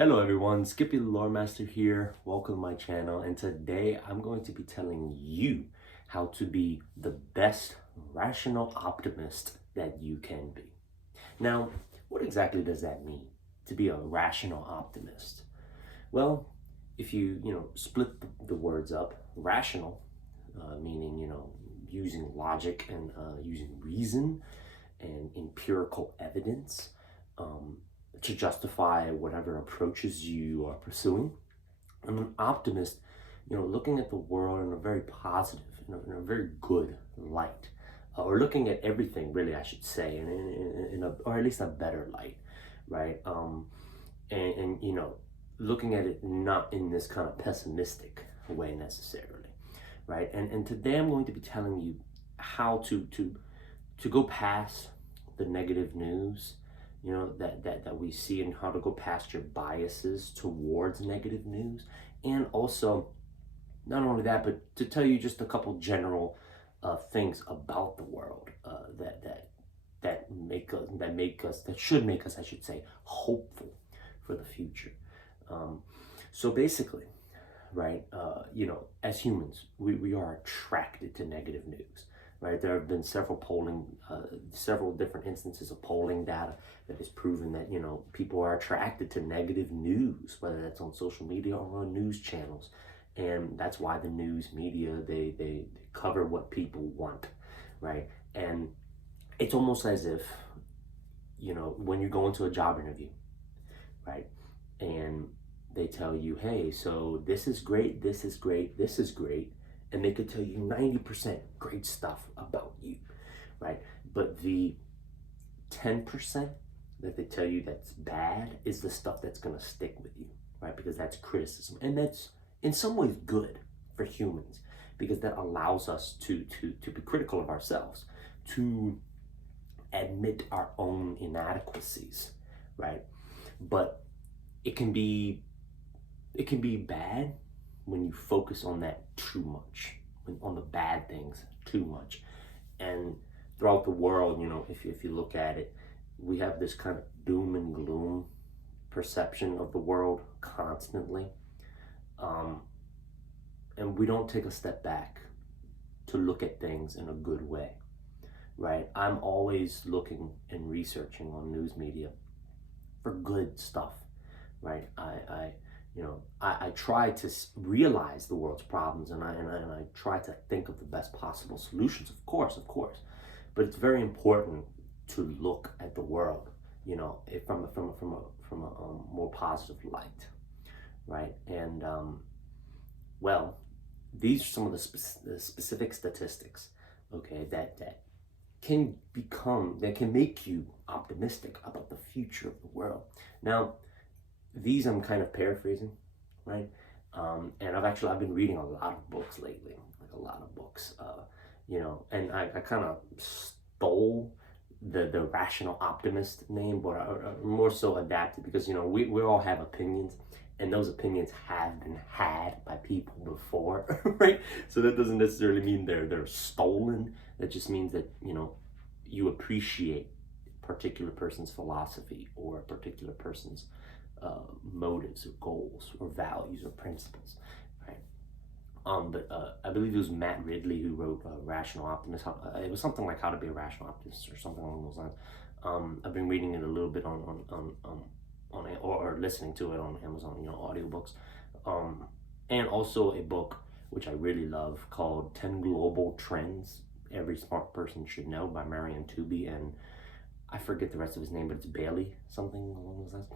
Hello everyone, Skippy The Loremaster here. Welcome to my channel, and today I'm going to be telling you how to be the best rational optimist that you can be. Now, what exactly does that mean, to be a rational optimist? Well, if you split the words up, rational, meaning, using logic and using reason and empirical evidence, to justify whatever approaches you are pursuing. I'm an optimist, looking at the world in a very positive, in a very good light, or looking at everything, really, I should say, or at least a better light, right? And looking at it not in this kind of pessimistic way necessarily, right? And today I'm going to be telling you how to go past the negative news, that we see, and how to go past your biases towards negative news. And also, not only that, but to tell you just a couple general things about the world that should make us, I should say, hopeful for the future. So basically, right, as humans, we are attracted to negative news. Right, there have been several different instances of polling data that has proven that people are attracted to negative news, whether that's on social media or on news channels, and that's why the news media they cover what people want, right? And it's almost as if when you go into a job interview, right, and they tell you, hey, so this is great, this is great, this is great, and they could tell you 90% great stuff about you, right? But the 10% that they tell you that's bad is the stuff that's gonna stick with you, right? Because that's criticism, and that's in some ways good for humans, because that allows us to be critical of ourselves, to admit our own inadequacies, right? But it can be bad when you focus on that too much, on the bad things too much. And throughout the world, if you look at it, we have this kind of doom and gloom perception of the world constantly. And we don't take a step back to look at things in a good way, right? I'm always looking and researching on news media for good stuff, right? I try to realize the world's problems, and I try to think of the best possible solutions, of course, but it's very important to look at the world, from a more positive light, right? And well, these are some of the specific statistics, okay, that can make you optimistic about the future of the world. Now, these I'm kind of paraphrasing, right? And I've been reading a lot of books lately, like a lot of books, and I kind of stole the rational optimist name, but I more so adapted, because we all have opinions, and those opinions have been had by people before, right? So that doesn't necessarily mean they're stolen. That just means that you appreciate a particular person's philosophy, or a particular person's motives or goals or values or principles, right? But I believe it was Matt Ridley who wrote Rational Optimist. It was something like How to Be a Rational Optimist or something along those lines. I've been reading it a little bit or listening to it on Amazon, audiobooks, and also a book which I really love called 10 Global Trends Every Smart Person Should Know by Marion Tooby, and I forget the rest of his name, but it's Bailey, something along those lines.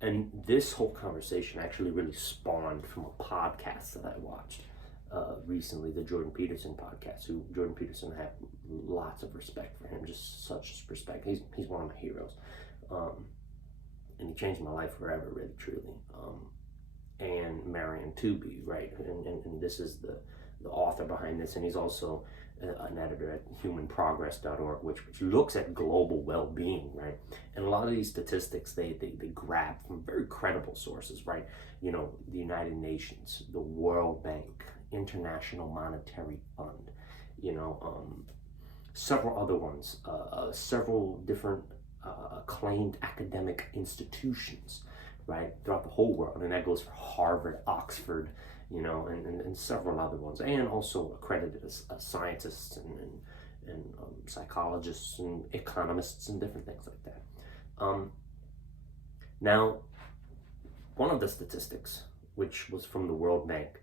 And this whole conversation actually really spawned from a podcast that I watched recently, the Jordan Peterson podcast. Jordan Peterson, I have lots of respect for him, just such respect. He's one of my heroes, and he changed my life forever, really, truly. And Marion Tooby, right? And this is the author behind this, and he's also an editor at humanprogress.org, which looks at global well-being, right? And a lot of these statistics they grab from very credible sources, right? The United Nations, the World Bank, International Monetary Fund, several other ones, several different acclaimed academic institutions, right, throughout the whole world. And that goes for Harvard, Oxford, and several other ones, and also accredited as scientists and psychologists and economists and different things like that. Now, one of the statistics, which was from the World Bank,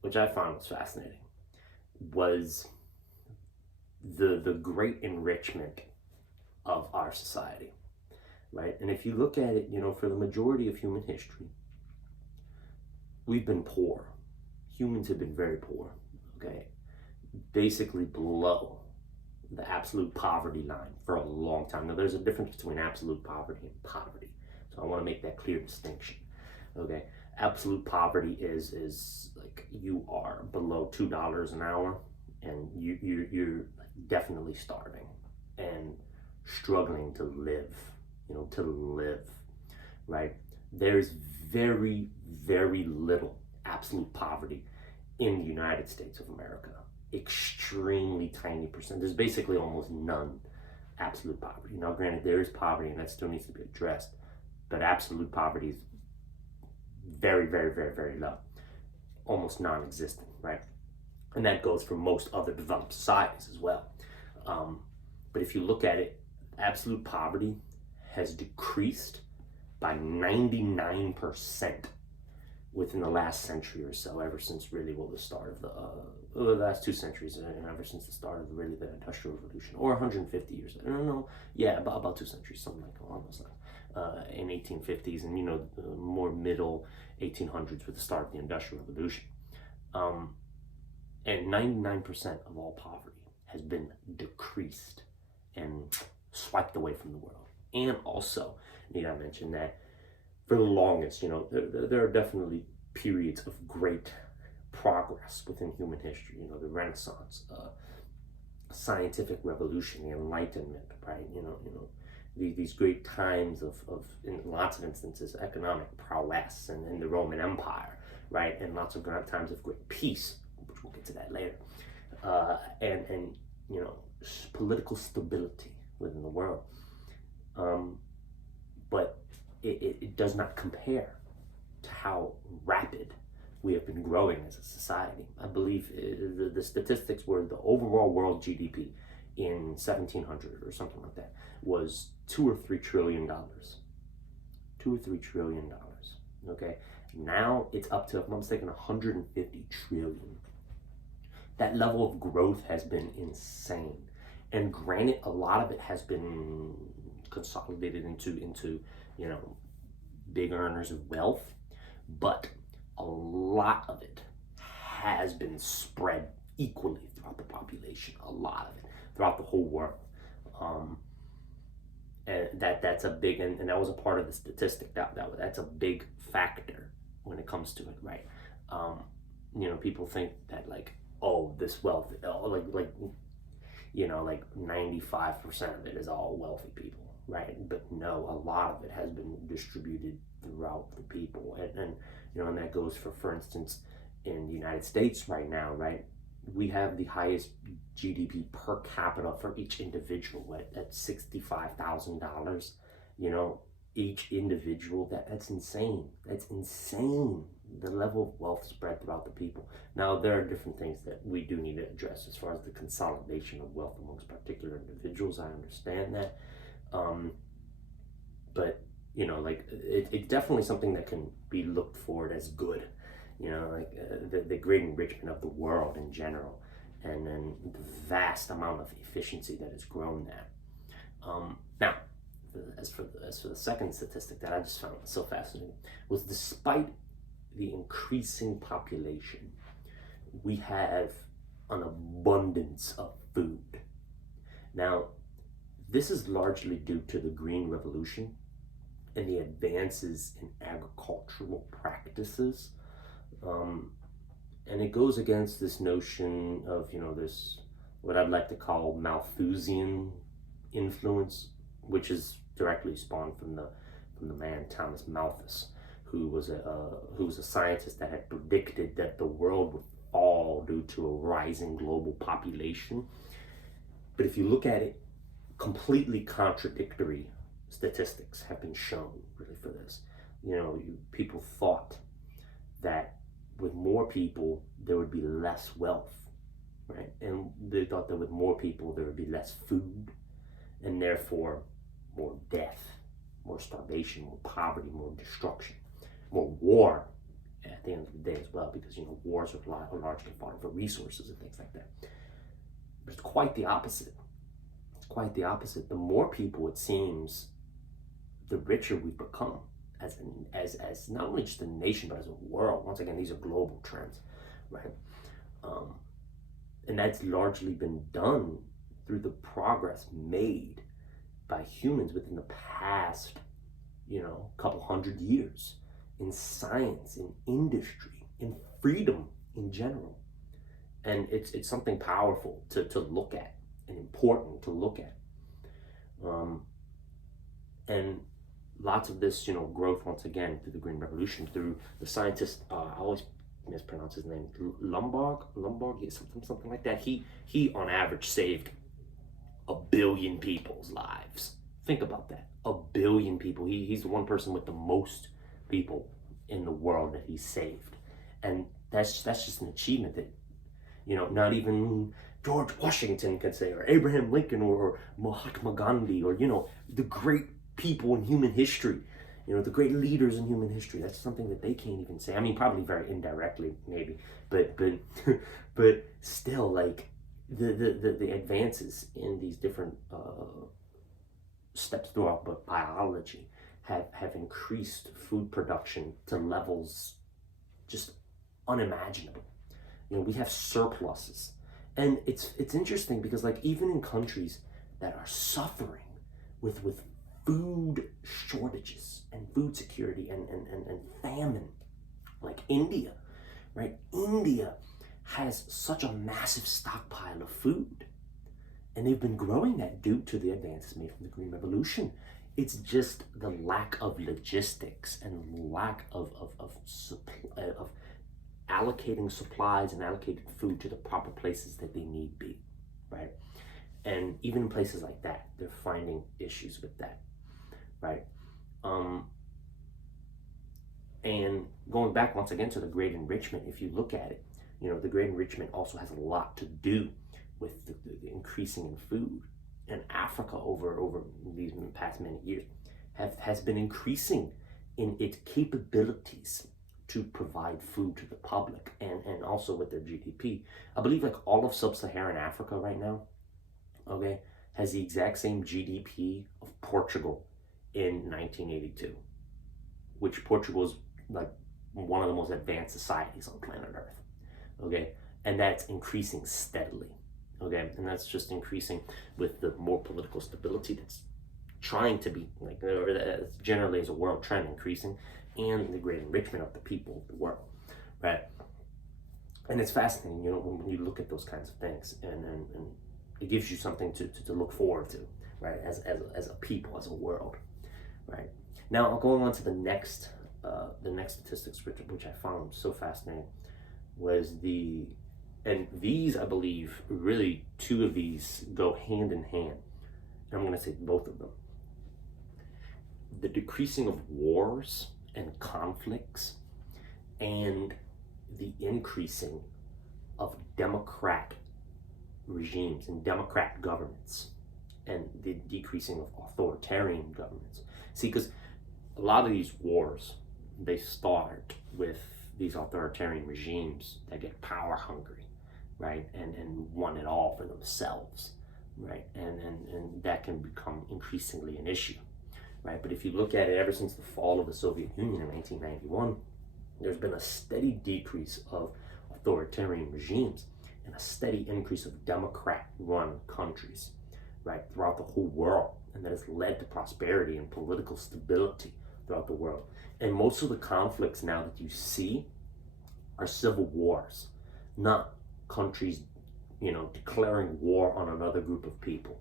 which I found was fascinating, was the great enrichment of our society, right? And if you look at it, for the majority of human history, we've been poor. Humans have been very poor, okay? Basically below the absolute poverty line for a long time. Now, there's a difference between absolute poverty and poverty. So I want to make that clear distinction, okay? Absolute poverty is like you are below $2 an hour and you're definitely starving and struggling to live, right? There's very, very little absolute poverty in the United States of America. Extremely tiny percent. There's basically almost none absolute poverty. Now, granted, there is poverty and that still needs to be addressed, but absolute poverty is very, very, very, very low. Almost non-existent, right? And that goes for most other developed societies as well. But if you look at it, absolute poverty has decreased by 99% within the last century or so, ever since really, the start of the last 2 centuries, and ever since the start of really the Industrial Revolution, or 150 years. I don't know. Yeah, about 2 centuries, something like along those lines. In 1850s and more middle 1800s with the start of the Industrial Revolution. And 99% of all poverty has been decreased and swiped away from the world. And also, need I mention that for the longest, there are definitely periods of great progress within human history. The Renaissance, scientific revolution, the Enlightenment, right? These great times of in lots of instances, economic prowess and the Roman Empire, right? And lots of times of great peace, which we'll get to that later. And political stability within the world. But it does not compare to how rapid we have been growing as a society. I believe the statistics were the overall world GDP in 1700 or something like that was $2 or $3 trillion. $2 or $3 trillion. Okay, now it's up to, if I'm not mistaken, 150 trillion. That level of growth has been insane. And granted, a lot of it has been consolidated into big earners of wealth, but a lot of it has been spread equally throughout the population. A lot of it throughout the whole world. And that's a big, and that was a part of the statistic. That's a big factor when it comes to it, right? People think that this wealth, like 95% of it is all wealthy people, right? But no, a lot of it has been distributed throughout the people, and that goes for instance, in the United States right now, right? We have the highest GDP per capita for each individual at $65,000. Each individual. That's insane. That's insane. The level of wealth spread throughout the people. Now, there are different things that we do need to address as far as the consolidation of wealth amongst particular individuals. I understand that, but it's definitely something that can be looked forward as good. The great enrichment of the world in general, and then the vast amount of efficiency that has grown that. Now, as for the second statistic that I just found so fascinating, was despite the increasing population, we have an abundance of food. Now, this is largely due to the Green Revolution and the advances in agricultural practices. And it goes against this notion of, this, what I'd like to call Malthusian influence, which is directly spawned from the man Thomas Malthus, who was a scientist that had predicted that the world would fall due to a rising global population. But if you look at it completely contradictory statistics have been shown really for this. People thought that with more people there would be less wealth, right? And they thought that with more people there would be less food, and therefore more death, more starvation, more poverty, more destruction, more war at the end of the day as well, because wars are largely fought for resources and things like that. But it's quite the opposite. It's quite the opposite. The more people, it seems, the richer we've become as not only just a nation but as a world. Once again, these are global trends, right? And that's largely been done through the progress made by humans within the past, couple hundred years in science, in industry, in freedom in general. And it's something powerful to look at and important to look at. And lots of this, growth, once again, through the Green Revolution, through the scientist, I always mispronounce his name, Lombard, something like that. He on average saved 1 billion people's lives. Think about that, 1 billion people. He's the one person with the most people in the world that he saved, and that's just an achievement that not even George Washington could say, or Abraham Lincoln, or Mahatma Gandhi, or the great people in human history, the great leaders in human history. That's something that they can't even say. I mean, probably very indirectly, maybe, but but still, like the advances in these different steps throughout biology have increased food production to levels just unimaginable. We have surpluses, and it's interesting because, like, even in countries that are suffering with food shortages and food security and famine, like India, right? India has such a massive stockpile of food, and they've been growing that due to the advances made from the Green Revolution. It's just the lack of logistics and lack of allocating supplies and allocating food to the proper places that they need be, right? And even in places like that, they're finding issues with that, right? And going back once again to the Great Enrichment, if you look at it, the Great Enrichment also has a lot to do with the increasing in food. And Africa over these past many years has been increasing in its capabilities to provide food to the public, and also with their GDP. I believe like all of sub-Saharan Africa right now, okay, has the exact same GDP of Portugal in 1982, which Portugal is like one of the most advanced societies on planet Earth, okay? And that's increasing steadily, okay? And that's just increasing with the more political stability that's trying to be, like, generally as a world trend, increasing, and the great enrichment of the people of the world, right? And it's fascinating, when you look at those kinds of things, and it gives you something to look forward to, right? As a people, as a world, right? Now, going on to the next statistics, which I found so fascinating, was and these, I believe, really two of these go hand in hand. And I'm going to say both of them. The decreasing of wars and conflicts, and the increasing of democratic regimes and democratic governments, and the decreasing of authoritarian governments. See, because a lot of these wars, they start with these authoritarian regimes that get power hungry, right, and want it all for themselves, right, and that can become increasingly an issue, right? But if you look at it, ever since the fall of the Soviet Union in 1991, there's been a steady decrease of authoritarian regimes and a steady increase of Democrat-run countries, right, throughout the whole world, and that has led to prosperity and political stability throughout the world. And most of the conflicts now that you see are civil wars, not countries, declaring war on another group of people,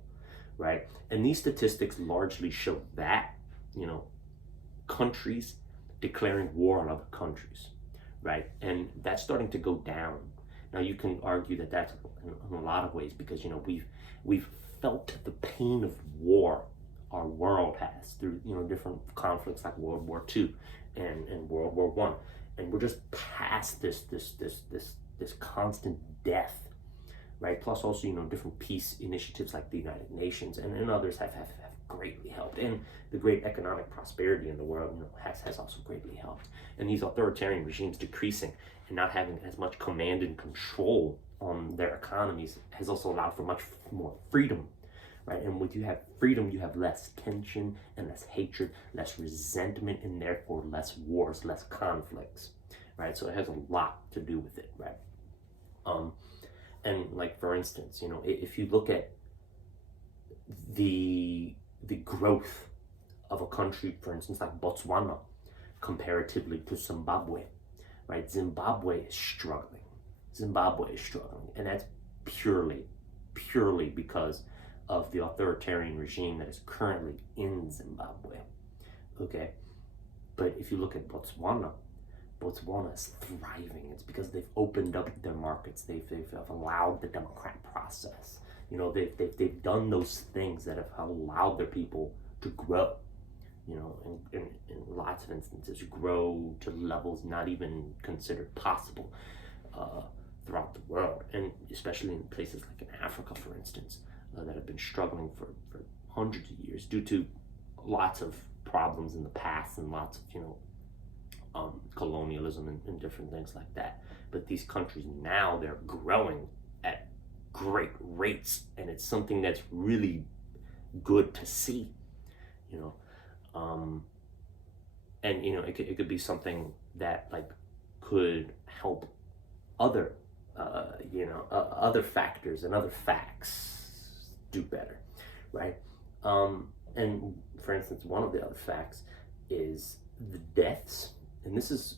right? And these statistics largely show that, countries declaring war on other countries, right? And that's starting to go down. Now, you can argue that that's in a lot of ways because, we've felt the pain of war. Our world has through different conflicts like World War II and World War One, and we're just past this constant death, right? Plus also different peace initiatives like the United Nations and others have greatly helped, and the great economic prosperity in the world has also greatly helped, and these authoritarian regimes decreasing and not having as much command and control on their economies has also allowed for much more freedom, right? And when you have freedom, you have less tension and less hatred, less resentment, and therefore less wars, less conflicts, right? So it has a lot to do with it, right? And like for instance, if you look at the growth of a country, for instance, like Botswana, comparatively to Zimbabwe, right? Zimbabwe is struggling. And that's purely because of the authoritarian regime that is currently in Zimbabwe, okay? But if you look at Botswana is thriving. It's because they've opened up their markets. They've allowed the democratic process. They've done those things that have allowed their people to grow, in lots of instances, grow to levels not even considered possible throughout the world, and especially in places like in Africa, for instance, that have been struggling for hundreds of years due to lots of problems in the past and lots of colonialism and different things like that. But these countries now, they're growing at great rates, and it's something that's really good to see, and it could be something that like could help other other factors and other facts do better, right? And for instance, one of the other facts is the deaths, and this is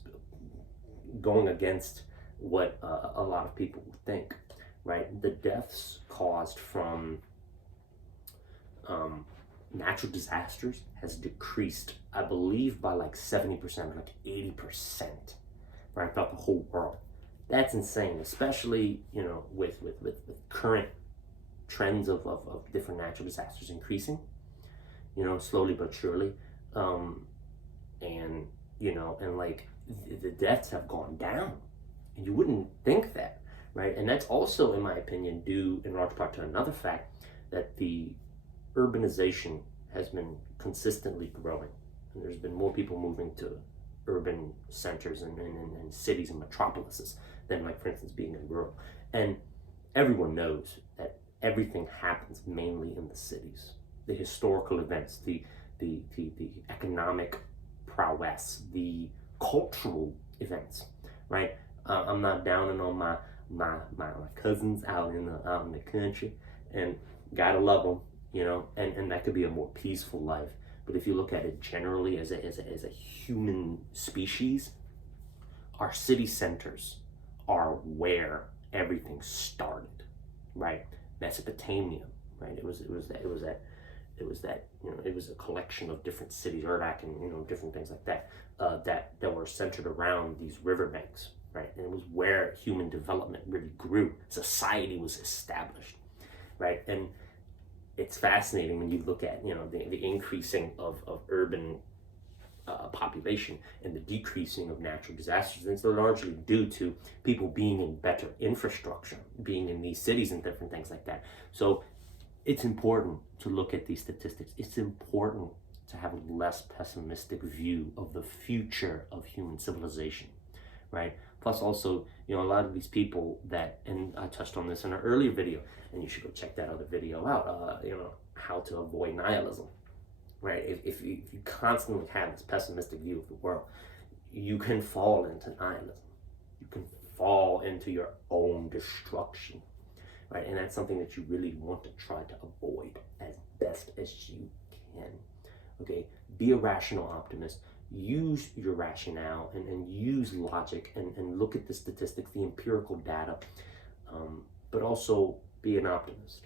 going against what a lot of people would think, right? The deaths caused from natural disasters has decreased, I believe, by like 70% or like 80%, right, throughout the whole world. That's insane, especially with current trends of different natural disasters increasing, slowly but surely, and like the deaths have gone down, and you wouldn't think that, right? And that's also, in my opinion, due in large part to another fact, that the urbanization has been consistently growing, and there's been more people moving to urban centers and cities and metropolises than, like, for instance, being in rural. And everyone knows that everything happens mainly in the cities. The historical events, the economic prowess, the cultural events, right? I'm not downing on my cousins out in the country, and gotta love them, and that could be a more peaceful life. But if you look at it generally as a human species, our city centers are where everything started, right? Mesopotamia, right? It was a collection of different cities, Urdak, and different things like that, that were centered around these riverbanks, right? And it was where human development really grew. Society was established, right? And it's fascinating when you look at the increasing of urban population and the decreasing of natural disasters. And it's largely due to people being in better infrastructure, being in these cities and different things like that. So it's important to look at these statistics. It's important to have a less pessimistic view of the future of human civilization, right? Plus also, a lot of these people that, and I touched on this in an earlier video, and you should go check that other video out, how to avoid nihilism, right? If you constantly have this pessimistic view of the world, you can fall into nihilism. You can fall into your own destruction, right? And that's something that you really want to try to avoid as best as you can, okay? Be a rational optimist. Use your rationale and use logic and look at the statistics, the empirical data, but also be an optimist.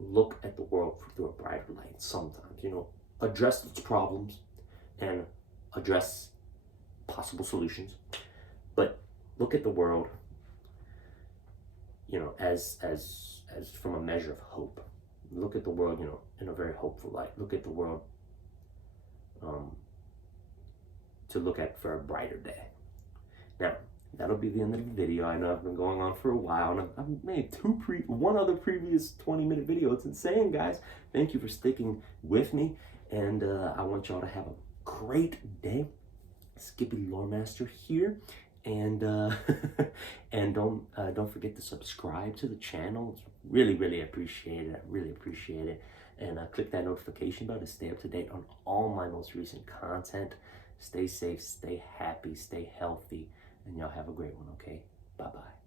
Look at the world through a brighter light sometimes. Address its problems and address possible solutions, but look at the world you know, as from a measure of hope. Look at the world, you know, in a very hopeful light. Look at the world to look at for a brighter day. Now, that'll be the end of the video. I know I've been going on for a while, and I've made one other previous 20-minute video. It's insane, guys. Thank you for sticking with me, and I want y'all to have a great day. Skippy The Loremaster here, and and don't forget to subscribe to the channel. It's really appreciate it. I really appreciate it. And click that notification bell to stay up to date on all my most recent content. Stay safe, stay happy, stay healthy, and y'all have a great one, okay? Bye-bye.